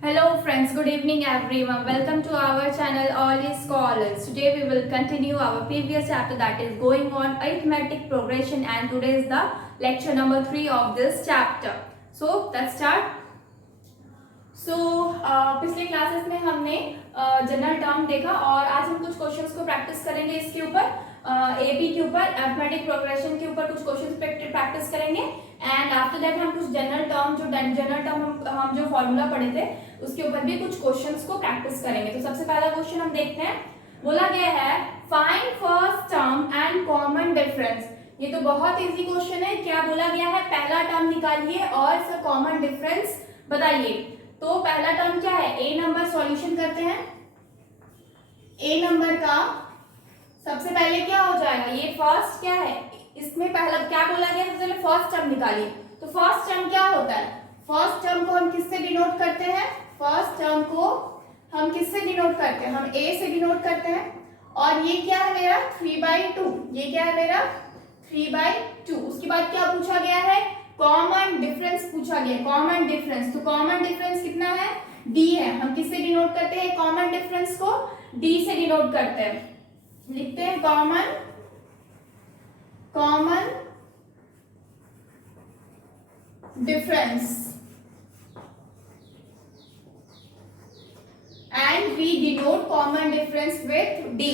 Hello friends, good evening everyone. Welcome to our channel All is Scholars. Today we will continue our previous chapter that is going on arithmetic progression and today is the lecture number 3 of this chapter. So let's start. पिछले classes में हमने general term देखा और आज हम कुछ questions को practice करेंगे इसके ऊपर एपी के ऊपर अरिथमेटिक प्रोग्रेशन के ऊपर कुछ क्वेश्चंस प्रैक्टिस करेंगे एंड आफ्टर दैट हम कुछ जनरल टर्म हम जो फॉर्मूला पढ़े थे उसके ऊपर भी कुछ क्वेश्चंस को प्रैक्टिस करेंगे। तो सबसे पहला क्वेश्चन हम देखते हैं। बोला गया है find first term and common difference. ये तो बहुत इजी क्वेश्चन है। क्या बोला गया है? पहला टर्म निकालिए और इसका कॉमन डिफरेंस बताइए। तो पहला टर्म क्या है? ए नंबर सॉल्यूशन करते हैं। ए नंबर का सबसे पहले क्या हो जाएगा? ये फर्स्ट क्या है? इसमें पहला क्या बोला गया? सबसे पहले फर्स्ट टर्म निकालिए। तो फर्स्ट टर्म क्या होता है? फर्स्ट टर्म को हम किससे डिनोट करते हैं? फर्स्ट टर्म को हम किससे डिनोट करते हैं? हम ए से डिनोट करते हैं। और ये क्या है मेरा? 3/2। ये क्या है मेरा? 3/2। उसके बाद क्या पूछा गया है? कॉमन डिफरेंस पूछा गया। कॉमन डिफरेंस, तो कॉमन डिफरेंस कितना है? डी है। हम किससे डिनोट करते हैं कॉमन डिफरेंस को? डी से डिनोट करते हैं। लिखते हैं common difference and we denote common difference with D.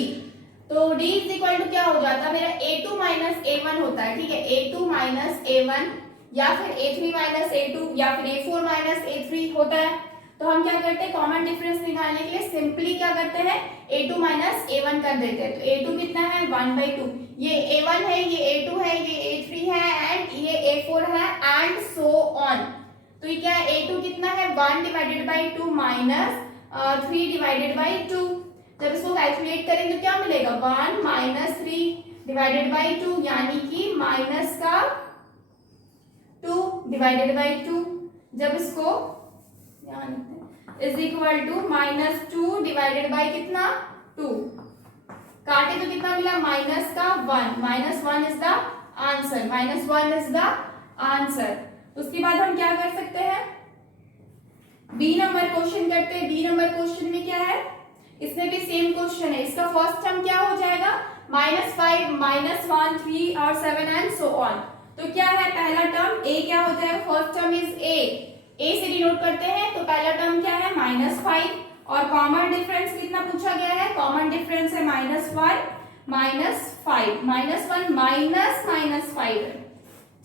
तो डी इज इक्वल टू क्या हो जाता है मेरा? a2 माइनस a1 होता है। ठीक है, a2 माइनस a1 या फिर a3 माइनस a2 या फिर a4 माइनस a3 होता है। तो हम क्या करते हैं? कॉमन डिफरेंस निकालने के लिए सिंपली क्या करते हैं? a2 माइनस a1 कर देते हैं। तो a2 कितना है? 1/2। ये a1 है, ये a2 है, ये a3 है एंड ये a4 है एंड सो ऑन। तो ये क्या है? a2 कितना है? 1/2 माइनस 3/2। जब इसको कैलकुलेट करेंगे तो क्या मिलेगा? 1 माइनस 3/2 यानी कि माइनस का 2/2। जब इसको is equal to minus 2 divided by कितना? 2। काटे तो कितना मिला? माइनस का 1। -1 is the answer. -1 is the answer. उसके बाद हम क्या कर सकते हैं? बी नंबर क्वेश्चन करते हैं। बी नंबर क्वेश्चन में क्या है? इसमें भी सेम क्वेश्चन है। इसका फर्स्ट टर्म क्या हो जाएगा? -5, -1, 3 और 7 एंड सो ऑन। तो क्या है पहला टर्म? ए क्या हो जाएगा? फर्स्ट टर्म इज ए से डिनोट करते हैं। तो पहला टर्म क्या है? -5 और कॉमन डिफरेंस कितना पूछा गया है? कॉमन डिफरेंस है -1 -5 -1 माइनस -5 है।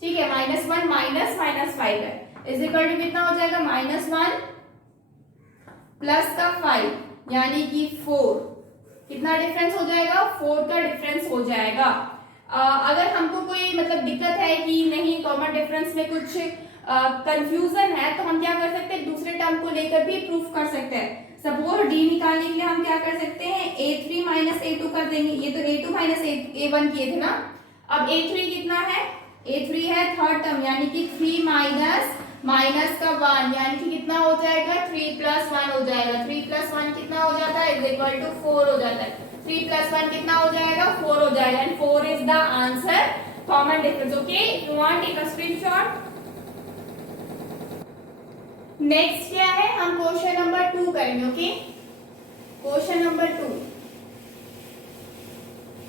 ठीक है, -1 माइनस -5 है इज इक्वल टू कितना हो जाएगा? -1 प्लस का 5 यानी कि 4। कितना डिफरेंस हो जाएगा? 4 का डिफरेंस हो जाएगा। अगर हमको कोई मतलब दिक्कत है कि नहीं कॉमन डिफरेंस में कुछ कंफ्यूजन है तो हम क्या कर सकते हैं? दूसरे टर्म को लेकर भी प्रूफ कर सकते हैं। सपोज डी निकालने के लिए हम क्या कर सकते हैं? a3 माइनस a2 कर देंगे। ये तो a2 माइनस a1 किए थे ना। अब a3 कितना है? a3 है थर्ड टर्म यानी कि 3 माइनस का 1 यानी कि कितना हो जाएगा? 3 + 1 हो जाएगा। 3 + 1 कितना हो जाता है? इज इक्वल टू 4 हो जाता है। 3 + 1 कितना हो जाएगा? 4 हो जाएगा and 4 is the answer common difference. Okay, you want take a screenshot. Next क्या है? हम क्वेश्चन नंबर 2 करेंगे। ओके, क्वेश्चन नंबर 2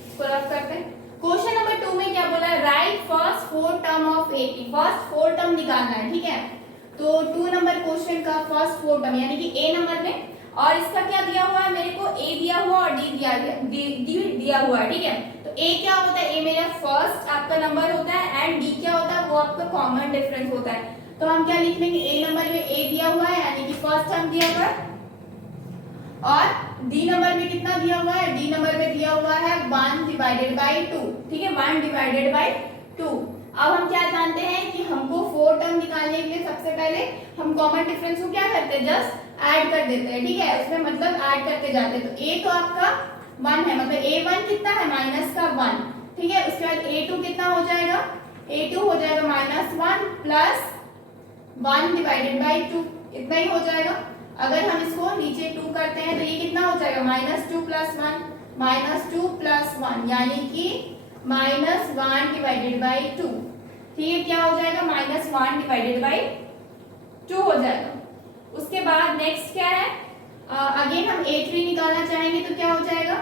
इसको रफ करते हैं। क्वेश्चन नंबर 2 में क्या बोला है? Right first 4 term of AP. First 4 term निकालना है। ठीक है, तो 2 नंबर क्वेश्चन का फर्स्ट 4 टर्म यानी कि ए नंबर में। और इसका क्या दिया हुआ है? मेरे को ए दिया हुआ और डी दिया हुआ है। ठीक है, तो ए क्या होता है? ए मेरा फर्स्ट आपका नंबर होता है एंड डी क्या होता है? वो आपका कॉमन डिफरेंस होता है। तो हम क्या लिख लेंगे? ए नंबर में ए दिया हुआ है यानी कि फर्स्ट टर्म दिया हुआ है और डी नंबर में कितना दिया हुआ है? डी नंबर में दिया हुआ है 1/2। ठीक है, 1/2। अब हम क्या जानते हैं कि हमको 4 टर्म निकालने के लिए सबसे पहले हम कॉमन डिफरेंस को क्या करते हैं? जस्ट ऐड कर देते हैं। ठीक है, उसमें मतलब ऐड करते जाते हैं। तो ए तो आपका 1 है, मतलब a1 कितना है? -1। ठीक है, उसके बाद a2 कितना हो जाएगा? a2 हो जाएगा -1 प्लस 1/2। इतना ही हो जाएगा। अगर हम इसको नीचे 2 करते हैं तो ये कितना हो जाएगा? -2 + 1 -2 + 1 यानी कि -1/2। ठीक है, क्या हो जाएगा? -1/2 हो जाएगा। उसके बाद नेक्स्ट क्या है, अगेन हम a3 निकालना चाहेंगे तो क्या हो जाएगा,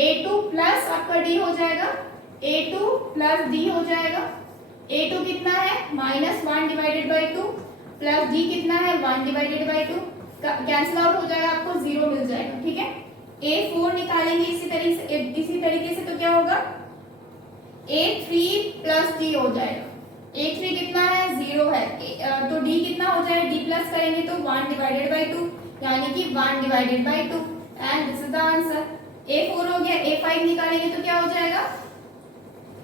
a2 प्लस आपका d हो जाएगा, a2 प्लस d हो जाएगा। a2 कितना है -1 डिवाइडेड बाई 2 प्लस d कितना है 1 डिवाइडेड बाई 2, कैंसिल आउट हो जाएगा, आपको 0 मिल जाएगा। ठीक है, a4 निकालेंगे इसी तरीके से तो क्या होगा, a3 प्लस d हो जाएगा। a3 कितना है 0 है, तो d कितना हो जाएगा, d प्लस करेंगे तो 1 डिवाइडेड बाई 2 यानी कि 1 divided by 2 and this is the answer. a4 हो गया, a5 निकालेंगे तो क्या हो जाएगा,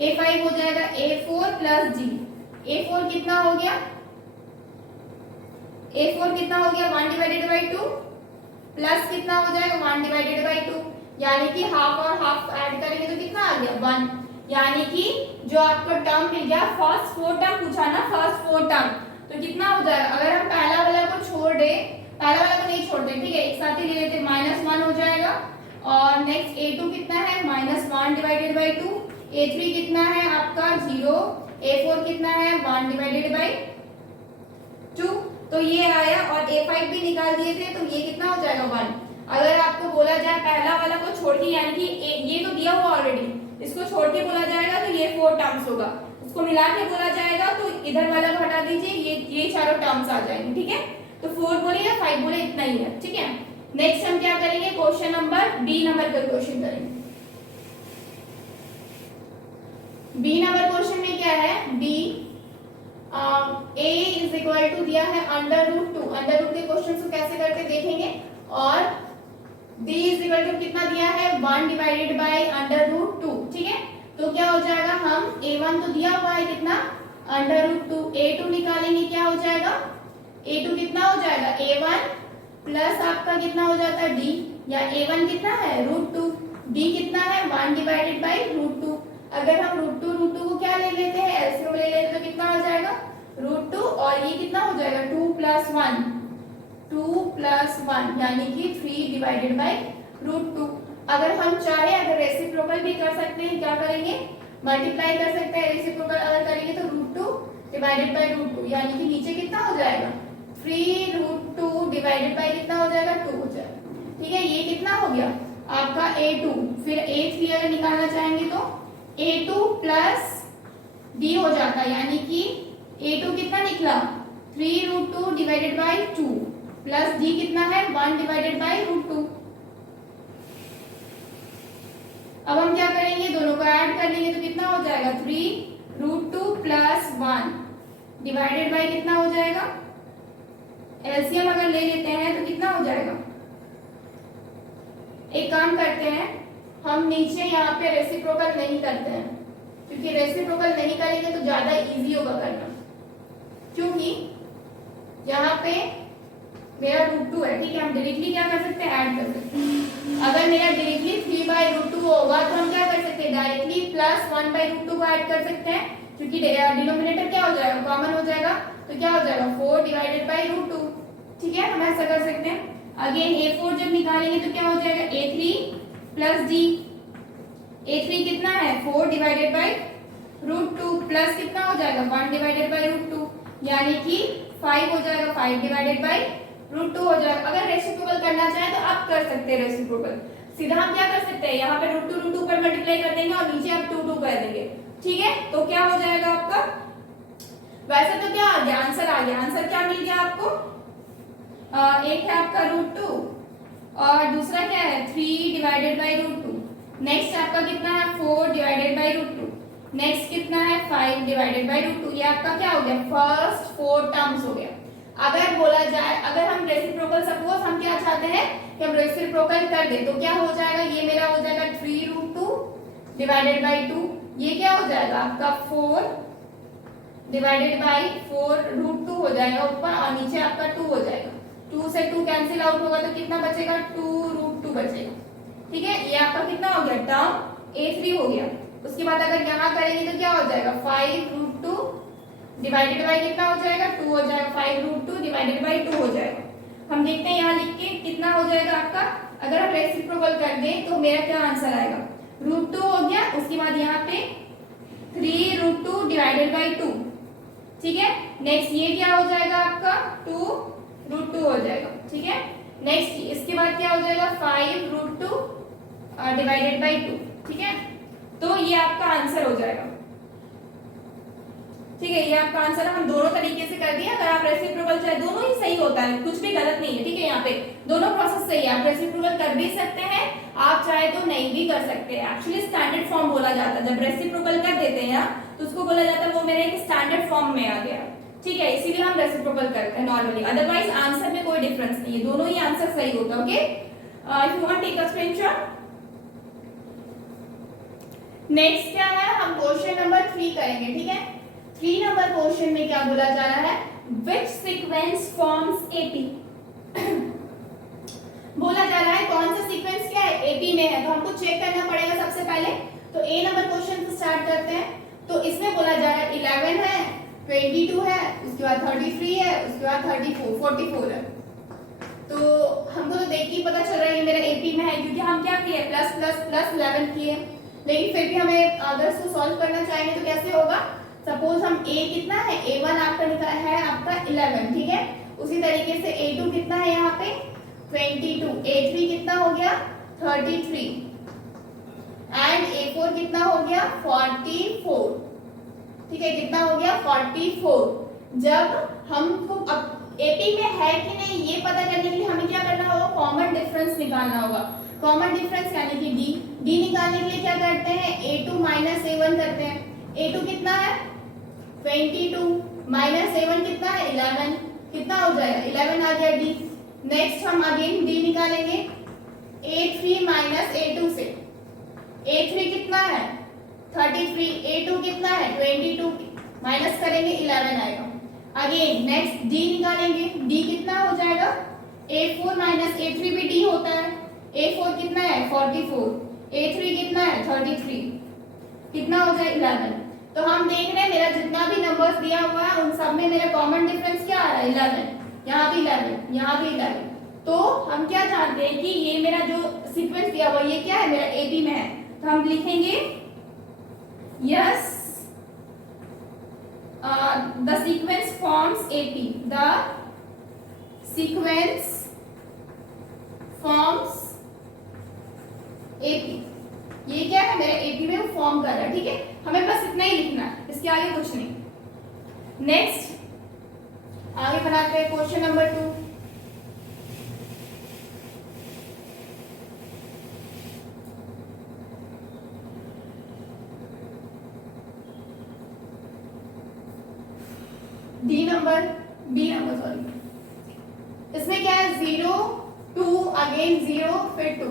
a5 हो जाएगा a4 प्लस d। a4 कितना हो गया, a4 कितना हो गया 1 डिवाइडेड बाई 2 प्लस कितना हो जाएगा 1 डिवाइडेड बाई 2 यानी कि हाफ और हाफ ऐड करेंगे तो कितना आ गया 1, यानी कि जो आपको टर्म मिल गया फर्स्ट 4 टर्म पूछा ना, फर्स्ट 4 टर्म तो कितना हो जाएगा, अगर हम पहला वाला को छोड़ दे, पहला वाला को नहीं छोड़ते, ठीक है, एक साथ ही ले लेते, -1 हो जाएगा और नेक्स्ट a2 कितना है -1 डिवाइडेड बाई 2, a3 कितना है आपका 0, a4 कितना है 1 डिवाइडेड बाई 2, तो ये आया और a5 भी निकाल दिए थे तो ये कितना हो जाएगा 1। अगर आपको बोला जाए पहला वाला को छोड़ के, यानी कि ये तो दिया हुआ ऑलरेडी, इसको छोड़ के बोला जाएगा तो ये 4 टर्म्स होगा, इसको मिला के बोला जाएगा तो इधर वाला को हटा दीजिए, ये चारों टर्म्स आ जाएंगे। ठीक है, तो 4 बोले या 5 बोले इतना ही है। ठीक है, नेक्स्ट हम क्या करेंगे, क्वेश्चन नंबर बी नंबर का क्वेश्चन करेंगे। बी नंबर क्वेश्चन में क्या है, B a is equal to दिया है √2, अंडर रूट के क्वेश्चन को कैसे करते देखेंगे, और b इज इक्वल टू कितना दिया है 1 डिवाइडेड बाई √2। ठीक है, तो क्या हो जाएगा, हम a1 तो दिया हुआ है कितना √2, a2 निकालेंगे क्या हो जाएगा, a2 कितना हो जाएगा a1 प्लस आपका कितना हो जाता है d, या a1 कितना है √2, d कितना है 1 डिवाइडेड बाई √2। अगर हम √2 को क्या ले लेते हैं, एलसीएम ले लेते हैं तो कितना हो जाएगा √2 और ये कितना हो जाएगा 2 प्लस 1 यानी कि 3 डिवाइडेड बाई √2। अगर हम चाहे अगर रेसिप्रोकल भी कर सकते हैं, क्या करेंगे मल्टीप्लाई कर सकते हैं, रेसिप्रोकल अगर करेंगे तो √2 डिवाइडेड बाई √2 यानी कि नीचे कितना हो जाएगा 3√2 डिवाइडेड बाई कितना हो जाएगा 2 हो जाएगा। ठीक है, ये कितना हो गया आपका a2, फिर a3 अगर निकालना चाहेंगे तो a2 प्लस d हो जाता है, यानी कि a2 कितना निकला 3√2 डिवाइडेड बाई 2 प्लस d कितना है 1 डिवाइडेड बाई √2। अब हम क्या करेंगे, दोनों को ऐड कर लेंगे तो कितना हो जाएगा 3√2 प्लस 1 डिवाइडेड बाई कितना हो जाएगा, एलसीएम अगर ले लेते हैं तो कितना हो जाएगा, एक काम करते हैं हम नीचे यहाँ पे रेसिप्रोकल नहीं करते हैं, क्योंकि रेसिप्रोकल नहीं करेंगे तो ज्यादा इजी होगा करना, क्योंकि यहाँ पे मेरा √2 है। ठीक है, हम डायरेक्टली क्या कर सकते हैं ऐड कर सकते हैं। अगर मेरा डायरेक्टली 3/√2 होगा तो हम क्या कर सकते हैं डायरेक्टली प्लस 1/√2 को ऐड कर सकते हैं, क्योंकि डिनोमिनेटर क्या हो जाएगा कॉमन हो जाएगा, तो क्या हो जाएगा 4 डिवाइडेड बाई √2। ठीक है, हम ऐसा कर सकते हैं। अगेन a4 जब निकालेंगे तो क्या हो जाएगा a3 प्लस d, a3 कितना है 4 डिवाइडेड बाई √2 प्लस कितना हो जाएगा 1 डिवाइडेड बाई √2 यानी कि 5 हो जाएगा, 5 डिवाइडेड बाई √2 हो जाएगा। अगर रेसिप्रोकल करना चाहे तो आप कर सकते हैं रेसिप्रोकल, सीधा हम क्या कर सकते हैं यहाँ पे √2 पर मल्टीप्लाई कर देंगे और नीचे आप 2 कर देंगे। ठीक है, तो क्या हो जाएगा आपका, वैसे तो क्या आ गया आंसर आ गया, आंसर क्या मिल गया आपको, एक है आपका √2 और दूसरा क्या है 3 डिवाइडेड बाई √2, नेक्स्ट आपका कितना है 4 डिवाइडेड बाई √2, नेक्स्ट कितना है 5 डिवाइडेड बाई √2। ये आपका क्या हो गया फर्स्ट 4 टर्म्स हो गया। अगर बोला जाए अगर हम रेसिप्रोकल सपोज हम क्या चाहते हैं कि हम रेसिप्रोकल कर दे तो क्या हो जाएगा, ये मेरा हो जाएगा 3√2 डिवाइडेड बाई 2, ये क्या हो जाएगा आपका 4 डिवाइडेड बाई 4√2 हो जाएगा ऊपर और नीचे आपका 2 हो जाएगा, 2 से 2 कैंसिल आउट होगा तो कितना बचेगा 2√2 बचेगा। ठीक है, ये आपका कितना हो गया टर्म a3 हो गया। उसके बाद अगर यहाँ करेंगे तो क्या हो जाएगा 5√2 डिवाइडेड बाई कितना हो जाएगा 2 हो जाएगा, 5√2 डिवाइडेड बाई 2 हो जाएगा। हम देखते हैं यहाँ लिख के कितना हो जाएगा आपका, अगर हम रेसिप्रोकल कर दें तो मेरा क्या आंसर आएगा √2 हो गया। उसके बाद यहाँ पे 3√2 डिवाइडेड बाई 2। ठीक है, नेक्स्ट ये क्या हो जाएगा आपका 2 √2 हो जाएगा, ठीक है। नेक्स्ट इसके बाद क्या हो जाएगा 5√2 डिवाइडेड बाई 2, ठीक है। तो ये आपका आंसर हो जाएगा, ठीक है। ये आपका आंसर हम दोनों तरीके से कर दिया। अगर आप रेसिप्रोकल चाहे, दोनों ही सही होता है, कुछ भी गलत नहीं है, ठीक है। यहाँ पे दोनों प्रोसेस सही है। आप रेसिप्रोकल कर भी सकते हैं, आप चाहे तो नहीं भी कर सकते हैं। एक्चुअली स्टैंडर्ड फॉर्म बोला जाता है, जब रेसिप्रोकल कर देते हैं तो उसको बोला जाता है वो मेरा एक स्टैंडर्ड फॉर्म में आ गया, ठीक है। इसीलिए हम रेसिप्रोकल करते हैं नॉर्मली, अदरवाइज आंसर में कोई डिफरेंस नहीं है, दोनों ही आंसर सही होता है। Okay, if you want take a screenshot. Next क्या है, हम क्वेश्चन नंबर 3 करेंगे, ठीक है। 3 नंबर क्वेश्चन में क्या बोला जा रहा है, विच सीक्वेंस फॉर्म्स एपी। बोला जा रहा है कौन सा सीक्वेंस क्या है, एपी में है। तो हमको चेक करना पड़ेगा सबसे पहले। तो ए नंबर क्वेश्चन से स्टार्ट करते हैं। तो इसमें बोला जा रहा है 11 है, 22 है, उसके बाद 33 है, उसके बाद 44 है। तो हमको तो देख के पता चल रहा है ये मेरा एपी में है, क्योंकि हम क्या किए, प्लस प्लस प्लस 11 किए। लेकिन फिर भी हमें अगर इसको सॉल्व करना चाहेंगे तो कैसे होगा। सपोज हम a कितना है, a1 आपका निकला है आपका 11, ठीक है। उसी तरीके से a2 कितना है यहाँ पे 22, a3 कितना हो गया 33 एंड a4 कितना हो गया 44, ठीक है। कितना हो गया 44। जब हमको अब एपी में है कि नहीं ये पता करने के लिए हमें क्या करना होगा, कॉमन डिफरेंस निकालना होगा। कॉमन डिफरेंस यानी कि डी निकालने के लिए क्या करते हैं, a2 माइनस a1 करते हैं। a2 कितना है 22 माइनस a1 कितना है 11, कितना हो जाएगा 11 आ गया डी। नेक्स्ट हम अगेन डी निकालेंगे a3 माइनस a2 से। a3 कितना है 33, a2 कितना है 22, माइनस करेंगे 11 आएगा। अगेन नेक्स्ट डी निकालेंगे, डी कितना हो जाएगा a4 माइनस a3 भी डी होता है। a4 कितना है 44, a3 कितना है 33, कितना हो जाए 11। तो हम देख रहे हैं मेरा जितना भी नंबर्स दिया हुआ है उन सब में मेरा कॉमन डिफरेंस क्या आ रहा है 11, यहाँ भी 11, यहाँ भी 11। तो हम क्या जानते हैं कि ये मेरा जो सीक्वेंस दिया हुआ ये क्या है, मेरा एपी में है। तो हम लिखेंगे yes the sequence forms AP, the sequence forms AP. ये क्या है, मेरा एपी में फॉर्म कर रहा है, ठीक है। हमें बस इतना ही लिखना है, इसके आगे कुछ नहीं। नेक्स्ट आगे बनाते हैं question number 2। B number sorry, इसमें क्या है 0 2 अगेन 0 फिर 2।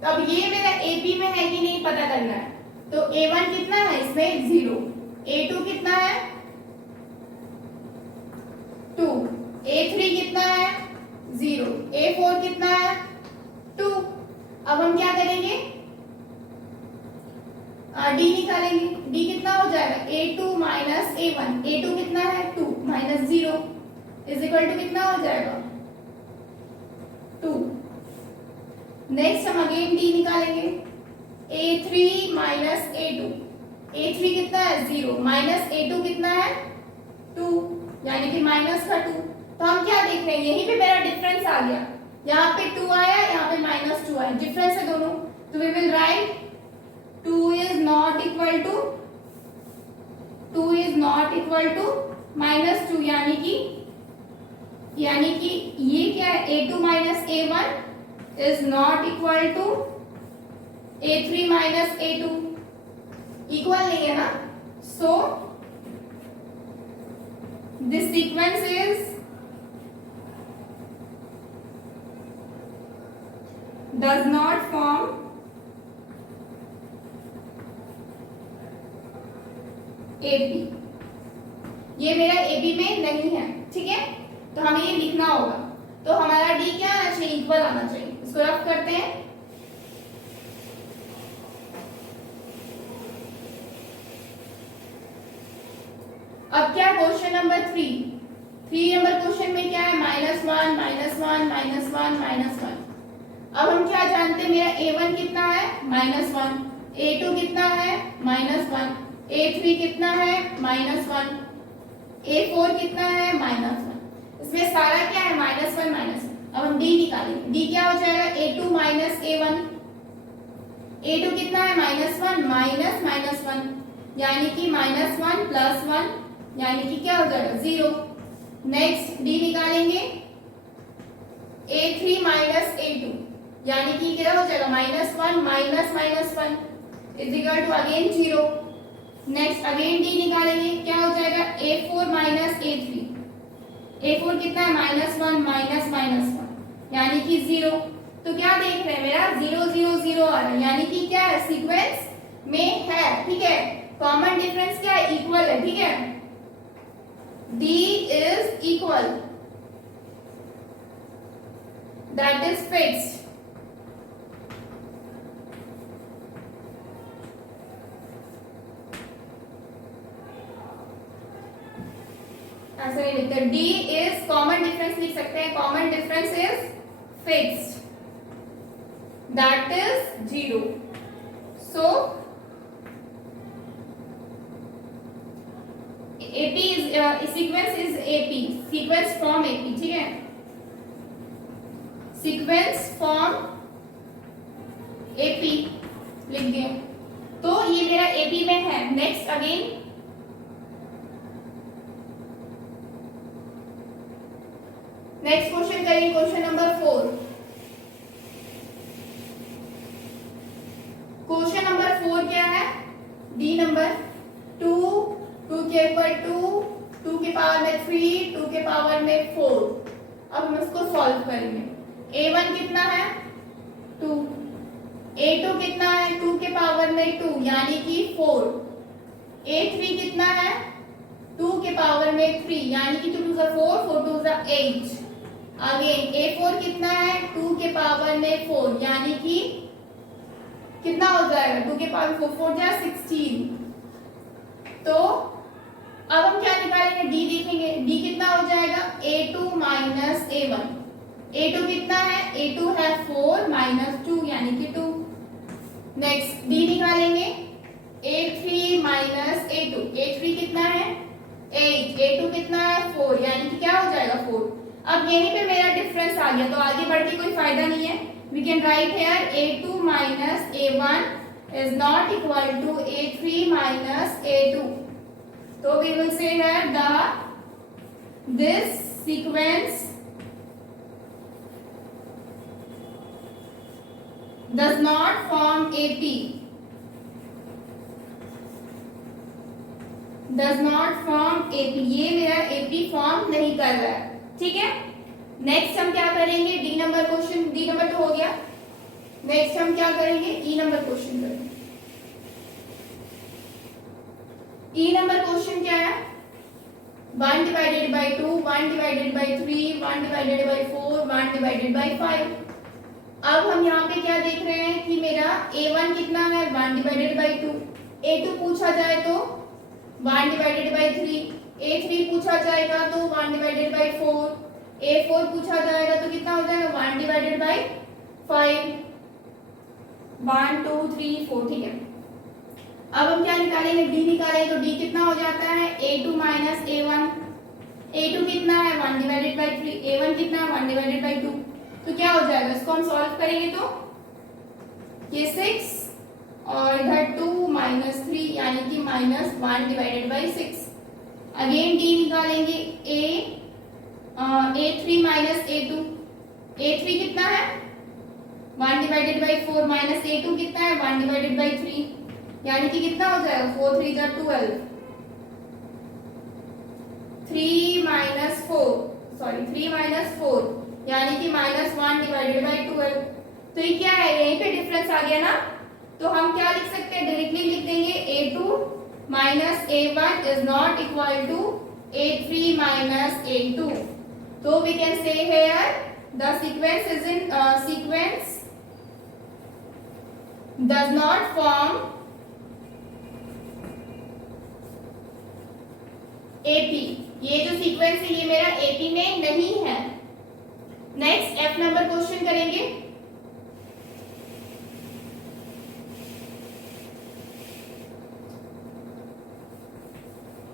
तो अब ये मेरा एपी में है कि नहीं पता करना है। तो a1 कितना है इसमें 0, a2 कितना है 2, a3 कितना है 0, a4 कितना है 2। अब हम क्या करेंगे, डी निकालेंगे। डी कितना हो जाएगा a2 माइनस a1, a2 कितना है 2 माइनस 0 इज इक्वल टू कितना हो जाएगा 2। नेक्स्ट हम अगेन डी निकालेंगे, a3 माइनस a2, a3 कितना है 0 माइनस a2 कितना है 2, यानी कि माइनस का 2। तो हम क्या देख रहे हैं, यहीं पे मेरा डिफरेंस आ गया, यहाँ पे 2 आया, यहाँ पे माइनस 2 आया, डिफरेंस है दोनों। तो we will write 2 is not equal to minus 2, यानी कि ये क्या है a2 minus a1 is not equal to a3 minus a2, equal नहीं है ना। So this sequence is does not form AP. ये मेरा एपी में नहीं है, ठीक है। तो हमें ये लिखना होगा। तो हमारा डी क्या आना चाहिए, इक्वल आना चाहिए। इसको रफ करते हैं। अब क्या क्वेश्चन नंबर 3 नंबर क्वेश्चन में क्या है, -1 -1 -1 -1। अब हम क्या जानते हैं, मेरा a1 कितना है -1, a2 कितना है -1, a3 कितना है -1, a4 कितना है -1। इसमें सारा क्या है अब हम डी निकालेंगे। डी क्या हो जाएगा, a2 माइनस a1। a2 कितना है, -1 माइनस -1 यानी कि -1 प्लस 1 यानी कि क्या हो जाएगा 0। नेक्स्ट डी निकालेंगे a3 माइनस a2 यानी कि क्या हो जाएगा -1 minus -1 is equal to again 0। Next again D निकालेंगे, क्या हो जाएगा a4 माइनस a3। a4 कितना है -1 माइनस -1 यानी कि 0। तो क्या देख रहे हैं, मेरा 0 0 0 आ रहा है यानी कि क्या है, सीक्वेंस में है। ठीक है, कॉमन डिफरेंस क्या है, इक्वल है। ठीक है, D is equal, that is fixed। ऐसा नहीं लिखते, D is कॉमन डिफरेंस लिख सकते हैं, common difference is fixed, that is 0। so AP is sequence is AP, sequence from AP। ठीक है, sequence from AP लिख दिया, तो ये मेरा AP में है। नेक्स्ट अगेन नेक्स्ट क्वेश्चन करेंगे, क्वेश्चन नंबर 4। क्वेश्चन नंबर 4 क्या है, डी नंबर 2 2 के ऊपर 2 2 के पावर में 3 2 के पावर में 4। अब हम इसको सॉल्व करेंगे। a1 कितना है 2, a2 कितना है 2 के पावर में 2 यानी कि 4, a3 कितना है 2 के पावर में 3 यानी कि 2 2 4 4 2 8। अगेन a4 कितना है 2 के पावर में 4 यानी कि कितना हो जाएगा 2 के पावर 4 4 जा 16। तो अब हम क्या निकालेंगे, डी देखेंगे। डी कितना हो जाएगा a2 माइनस a1। a2 कितना है, a2 है 4 माइनस 2 यानी कि 2। नेक्स्ट डी निकालेंगे a3 माइनस a2। a3 कितना है 8, a2 कितना है 4 यानी कि क्या हो जाएगा 4। अब यहीं पे मेरा डिफरेंस आ गया, तो आगे बढ़ के कोई फायदा नहीं है। We can write here a2 minus a1 is not equal to a3 minus a2। So we will say here this sequence does not form AP, does not form AP, ये मेरा AP फॉर्म नहीं कर रहा है। ठीक है, next हम क्या करेंगे, D number question, D number 2 हो गया। नेक्स्ट हम क्या करेंगे, ई नंबर क्वेश्चन करेंगे। ई नंबर क्वेश्चन क्या है, 1 divided by 2 1 divided by 3 1 divided by 4 1 divided by 5। अब हम यहाँ पे क्या देख रहे हैं कि मेरा a1 कितना है 1 डिवाइडेड बाई 2, a2 पूछा जाए तो 1 डिवाइडेड बाई 3, a3 पूछा जाएगा तो 1 डिवाइडेड बाई 4, a4 पूछा जाएगा तो कितना हो जाएगा 1 डिवाइडेड बाई 5, 1 2 3 4। ठीक है, अब हम क्या निकालेंगे, डी निकालेंगे, तो डी कितना हो जाता है a2 माइनस a1। a2 कितना है 1 डिवाइडेड बाई 3, a1 कितना है 1 डिवाइडेड बाई 2। तो क्या हो जाएगा, इसको हम सॉल्व करेंगे तो ये 6 और इधर 2 माइनस 3 यानी कि -1 डिवाइडेड बाई 6। अगेन डी निकालेंगे, a3 माइनस a2। a3 कितना है 1 डिवाइडेड बाई 4 माइनस a2 कितना है 1 डिवाइडेड बाई 3 यानी कि कितना हो जाएगा 4 3 जा 12, 3 माइनस 4 यानी कि -1 डिवाइडेड बाई 12। तो ये क्या है, यहीं पे डिफरेंस आ गया ना, तो हम क्या लिख सकते हैं, डायरेक्टली लिख देंगे a2 minus a1 is not equal to a3 minus a2। तो we can say here the sequence is in sequence does not form AP। ये जो सीक्वेंस है ये मेरा AP में नहीं है। नेक्स्ट F नंबर क्वेश्चन करेंगे।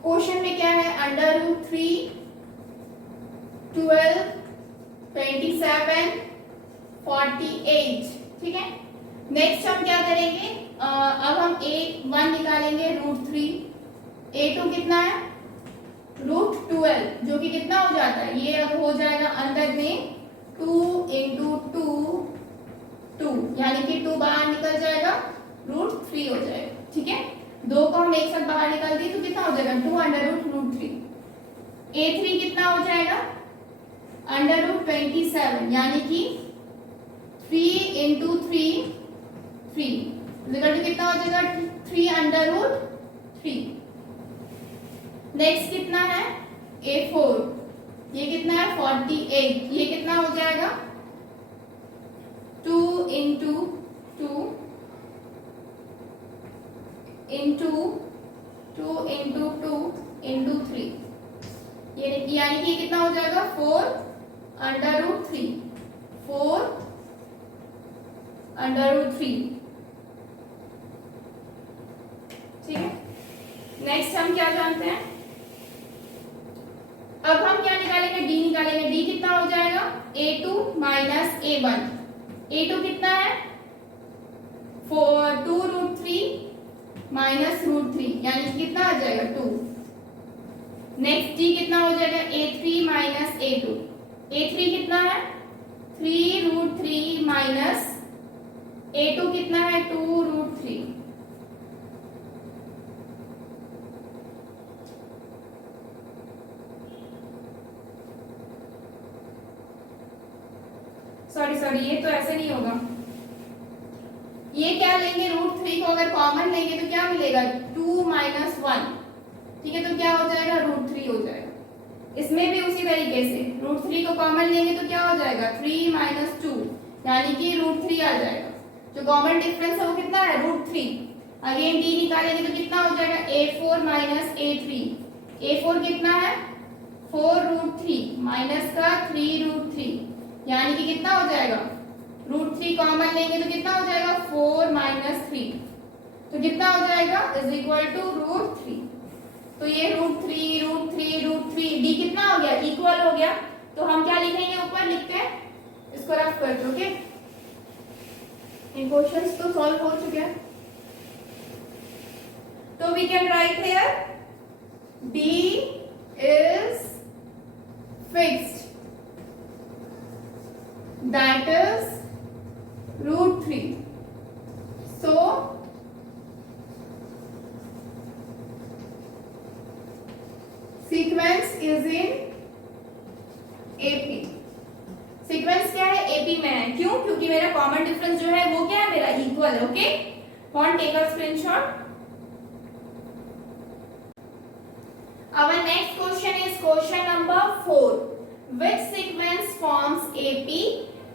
क्वेश्चन में क्या है, √3 12 27, 48, ठीक है। नेक्स्ट हम क्या करेंगे, अब हम A1 निकालेंगे √3, A2 कितना है √12, जो कि कितना हो जाता है, ये अब हो जाएगा अंदर में 2 × 2 2, यानी कि 2 बाहर निकल जाएगा, √3 हो जाएगा, ठीक है। 2 को हम एक साथ बाहर निकाल दिए तो कितना हो जाएगा 2√√3। A3 कितना हो जाएगा √27, यानी कि 3 × 3 3, कितना हो जाएगा 3√3। नेक्स्ट कितना है A4, ये कितना है 48, ये कितना हो जाएगा 2 × 2 × 2 × 2 × 3, ये यानी कि कितना हो जाएगा 4√3, 4√3, ठीक है। नेक्स्ट हम क्या जानते हैं, अब हम क्या निकालेंगे, D निकालेंगे। D कितना हो जाएगा A2 - A1, A2 कितना है 2√3 -√3, यानी कि कितना आ जाएगा 2। नेक्स्ट D कितना हो जाएगा A3 - A2, A3 कितना है 3√3 A2 कितना है 2√3। सॉरी, ये तो ऐसे नहीं होगा, ये क्या लेंगे √3 को अगर कॉमन लेंगे तो क्या मिलेगा 2 - 1, ठीक है, तो क्या हो जाएगा √3 हो जाएगा। इसमें भी उसी तरीके से √3 को कॉमन लेंगे तो क्या हो जाएगा 3 - 2, यानी कि √3 आ जाएगा। जो कॉमन डिफरेंस है वो कितना है √3। अगेन D निकालेंगे तो कितना हो जाएगा A4 - A3, A4 कितना है 4√3 माइनस का 3√3, यानी कि कितना हो जाएगा √3 कॉमन लेंगे तो कितना हो जाएगा 4 - 3, तो कितना हो जाएगा √3। तो ये √3 D कितना हो गया इक्वल हो गया, तो हम क्या लिखेंगे ऊपर लिखते हैं, इसको रफ कर दो, ओके। इन क्वेश्चंस तो सॉल्व हो चुके हैं, तो we can write here D is fixed, that is √3. So sequence is in AP. Sequence क्या है AP में है, क्यों, क्योंकि मेरा कॉमन डिफरेंस जो है वो क्या है मेरा इक्वल है, okay. Font take a screenshot. Our next question is question number 4. Which sequence forms AP?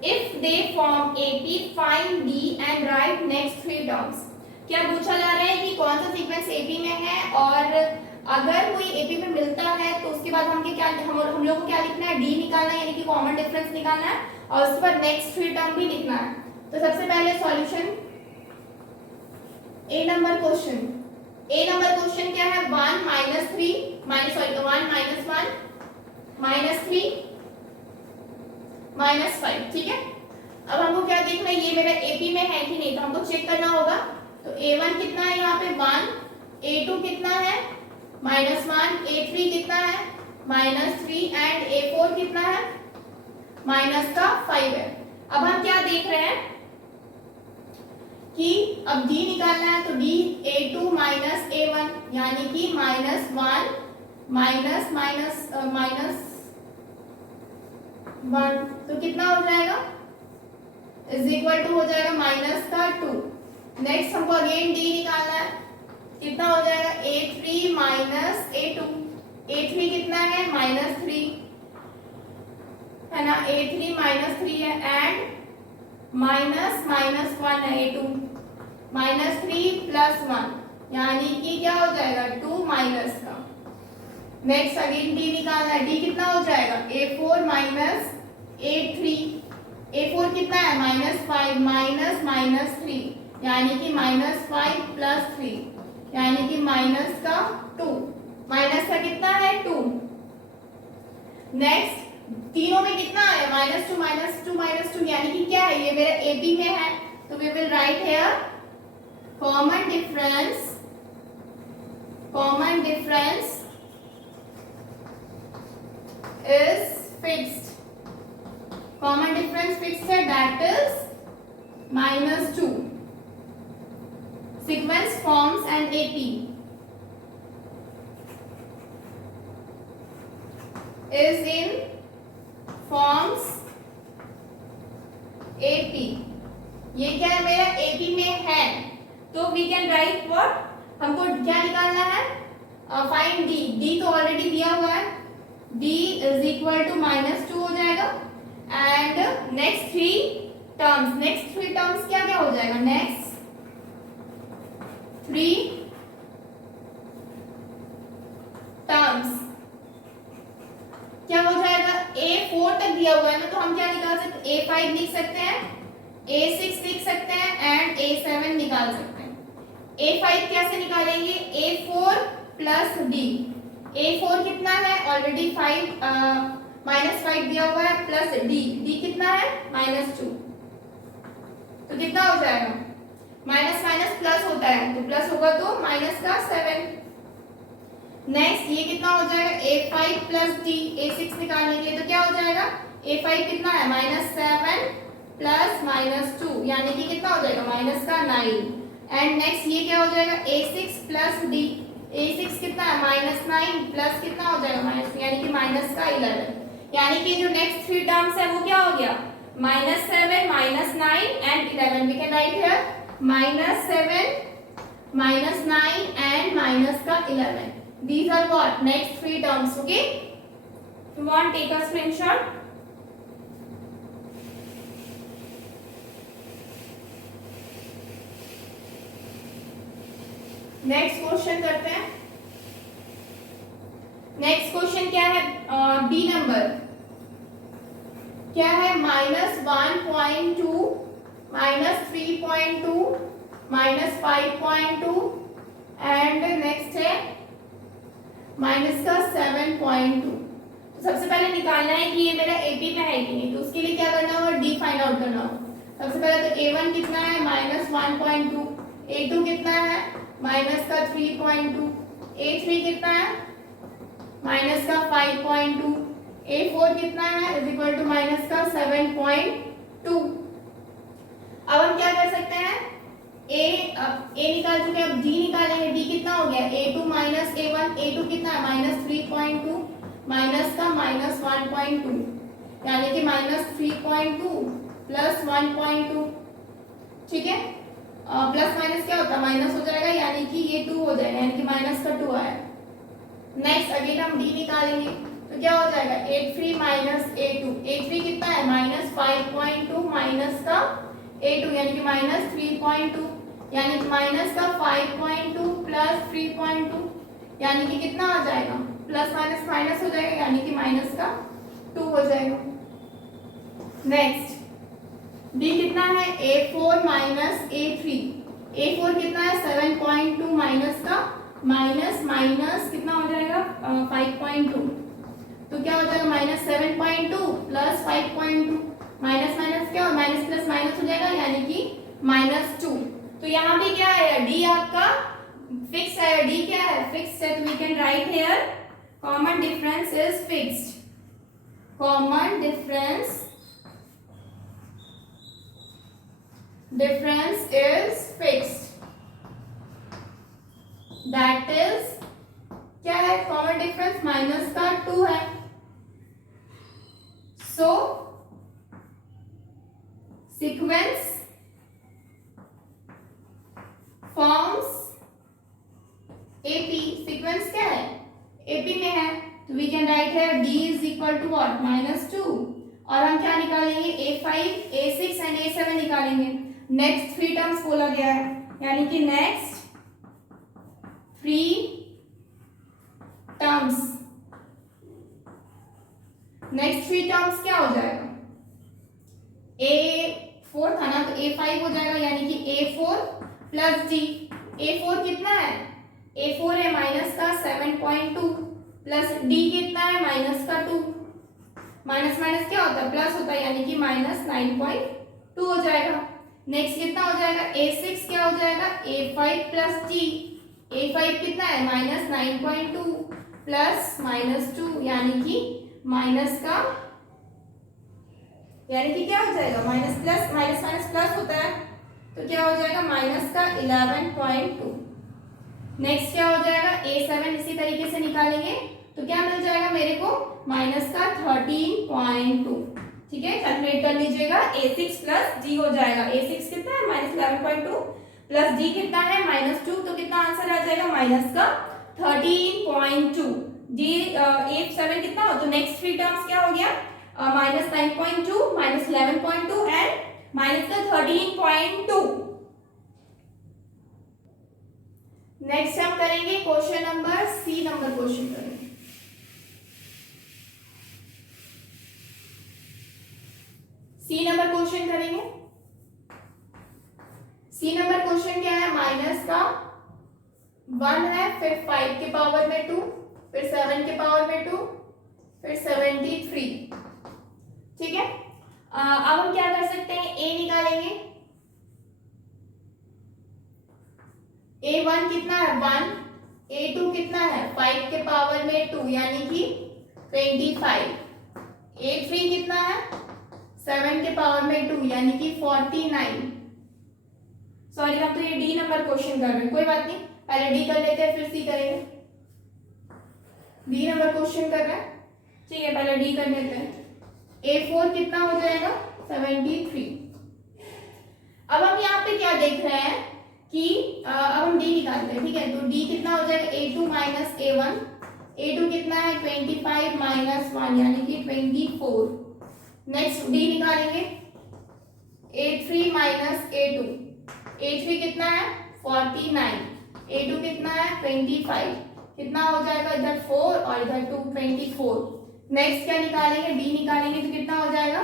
If they form AP, find D and write next 3 terms. क्या पूछा जा रहा है कि कौन सा सीक्वेंस AP में है, और अगर कोई AP में मिलता है तो उसके बाद हम लोग को क्या लिखना है, D निकालना है, यानी कि कॉमन डिफरेंस निकालना है, और उस पर नेक्स्ट 3 टर्म भी लिखना है। तो सबसे पहले सॉल्यूशन, A नंबर क्वेश्चन क्या है 1 - 3 1 - 1 -3 -5, ठीक है। अब हमको क्या देखना है, ये मेरा AP में है कि नहीं, तो हमको चेक करना होगा। तो A1 कितना है यहाँ पे 1, A2 कितना है -1, A3 कितना है -3 एंड A4 कितना है -5 है। अब हम क्या देख रहे हैं कि अब D निकालना है, तो D A2 - A1, यानी कि -1 -1, तो कितना हो जाएगा इज इक्वल टू हो जाएगा -2। नेक्स्ट हमको अगेन D निकालना है, कितना हो जाएगा A3 - A2, A3 कितना है -3 है ना, A3 -3 है एंड -1 है A2, -3 + 1, यानी कि क्या हो जाएगा 2 माइनस का। नेक्स्ट अगेन D निकालना है, D कितना हो जाएगा A4 - A3, A4 कितना है -5 -3, यानी कि -5 + 3, यानी कि -2, माइनस का कितना है 2। नेक्स्ट तीनों में कितना है -2 यानी कि क्या है, ये मेरा AB में है, तो we will write here common difference is fixed. Common difference fixed है, that is -2. Sequence forms and AP is in forms AP. ये क्या है, मेरा AP में है, तो we can write what, हमको क्या निकालना है, फाइंड D. D तो ऑलरेडी दिया हुआ है, D is equal to -2 हो जाएगा, एंड नेक्स्ट थ्री टर्म्स क्या क्या हो जाएगा, नेक्स्ट थ्री टर्म्स क्या हो जाएगा, A4 तक दिया हुआ है ना, तो हम क्या निकाल सकते हैं, A5 लिख सकते हैं, A6 लिख सकते हैं एंड A7 निकाल सकते हैं. A5 कैसे निकालेंगे, A4 प्लस D. A4 कितना है, ऑलरेडी -5 दिया हुआ है, प्लस D कितना है, -2, तो कितना हो जाएगा, माइनस माइनस प्लस होता है, तो प्लस होगा तो माइनस का 7. नेक्स्ट ये कितना हो जाएगा, A5 प्लस D. A6 निकालने के लिए तो क्या हो जाएगा, A5 कितना है, -7 प्लस -2 यानी कि कितना हो जाएगा, माइनस का 9. एंड नेक्स्ट ये क्या हो जाएगा, A6 प्लस D. A6 कितना है, -9 प्लस कितना हो जाएगा, माइनस, यानी कि माइनस का 11. यानी कि जो नेक्स्ट थ्री टर्म्स है वो क्या हो गया, -7 -9 and 11. We can write here -7 -9 and minus का 11. These are what, next three terms. Okay, if you want take a screenshot. Next question करते हैं. नेक्स्ट क्वेश्चन क्या है, बी नंबर क्या है, -1.2 -3.2 -5.2 एंड नेक्स्ट है माइनस का 7.2. तो सबसे पहले निकालना है कि ये मेरा AP में है कि नहीं, तो उसके लिए क्या करना होगा, D फाइंड आउट करना होगा. सबसे पहले तो A1 कितना है, -1.2. A2 कितना है, माइनस का 3.2. A3 कितना है, माइनस का 5.2. A4 कितना है, इज इक्वल टू माइनस का 7.2. अब हम क्या कर सकते हैं, A निकाल चुके, अब D निकालेंगे. D कितना हो गया, A2 माइनस A1. A2 कितना है, -3.2 माइनस का -1.2 यानी कि -3.2 प्लस 1.2. ठीक है, प्लस माइनस क्या होता है, माइनस हो जाएगा, यानी कि ये 2 हो जाएगा, यानी कि माइनस का 2 आया. नेक्स्ट अगेन हम D निकालेंगे, तो क्या हो जाएगा, A3 माइनस A2. A3 कितना है, -5.2 माइनस का A2 यानी कि -3.2 यानी कि माइनस का 5.2 प्लस 3.2 यानी कि कितना आ जाएगा, प्लस माइनस माइनस हो जाएगा, यानी कि माइनस का 2 हो जाएगा. नेक्स्ट D कितना है, A4 माइनस A3. A4 कितना है, 7.2 माइनस का माइनस माइनस कितना हो जाएगा, 5.2. तो क्या हो जाएगा, -7.2 प्लस 5.2 माइनस माइनस क्या, माइनस प्लस माइनस हो जाएगा, यानी कि -2. तो यहाँ भी क्या है, D आपका फिक्स है. D क्या है, फिक्स है, तो we can write here common difference is fixed. Common difference is fixed. That is क्या है, कॉमन डिफरेंस माइनस का 2 है. So sequence forms AP. Sequence क्या है, AP में है, तो वी कैन राइट है D is equal to what, -2. और हम क्या निकालेंगे, A5 A6 एंड A7 निकालेंगे. नेक्स्ट थ्री टर्म्स बोला गया है, यानी कि next three terms. Next three terms क्या हो जाएगा, A4 था ना, तो A5 हो जाएगा, यानी कि A4 प्लस D. A4 कितना है, A4 है माइनस का 7.2 प्लस D कितना है, माइनस का 2. माइनस माइनस क्या होता है, प्लस होता है, यानी कि -9.2 हो जाएगा। नेक्स्ट कितना हो जाएगा, A6 क्या हो जाएगा, A5 प्लस G। A5 कितना है, -9.2 प्लस -2, यानी कि माइनस का, यानी कि क्या हो जाएगा, minus plus, minus minus plus होता है, तो क्या हो जाएगा, माइनस का 11.2। नेक्स्ट क्या हो जाएगा, A7 इसी तरीके से निकालेंगे तो क्या मिल जाएगा मेरे को, माइनस का 13.2। ठीक है, कैलकुलेट कर लीजिएगा, A6 प्लस G हो जाएगा। A6 कितना है, -11.2 प्लस G कितना है, -2, तो कितना आंसर आ जाएगा, माइनस का 13.2। G A7 कितना हो, तो नेक्स्ट थ्री टर्म्स क्या हो गया, -9.2, -11.2 एंड माइनस का 13.2। नेक्स्ट हम करेंगे question number C number question करेंगे। सी नंबर क्वेश्चन करेंगे। सी नंबर क्वेश्चन क्या है, माइनस का 1 है, फिर 5 के पावर में 2, फिर 7 के पावर में 2, फिर 73। ठीक है, अब हम क्या कर सकते हैं, ए निकालेंगे। A1 कितना है, 1, A2 कितना है, 5 के पावर में 2 यानी कि 25, A3 कितना है, 7 के पावर में 2 यानी कि 49। सॉरी, हम तो ये डी नंबर क्वेश्चन कर रहे हैं, कोई बात नहीं, पहले डी कर लेते हैं फिर सी करेंगे। डी नंबर क्वेश्चन कर रहे हैं, ठीक है, पहले डी कर लेते हैं। A4 कितना हो जाएगा, 73। अब हम यहाँ पे क्या देख रहे हैं कि अब हम डी निकालते हैं। ठीक है, तो डी कितना हो जाएगा, A2 माइनस A1। A2 कितना है, 25 माइनस 1 यानी कि 24। नेक्स्ट डी निकालेंगे, A3 माइनस A2। A3 कितना है, 49। A2 कितना है, 25। कितना हो जाएगा, इधर 4 और इधर 2, 24। नेक्स्ट क्या निकालेंगे, डी निकालेंगे तो कितना हो जाएगा,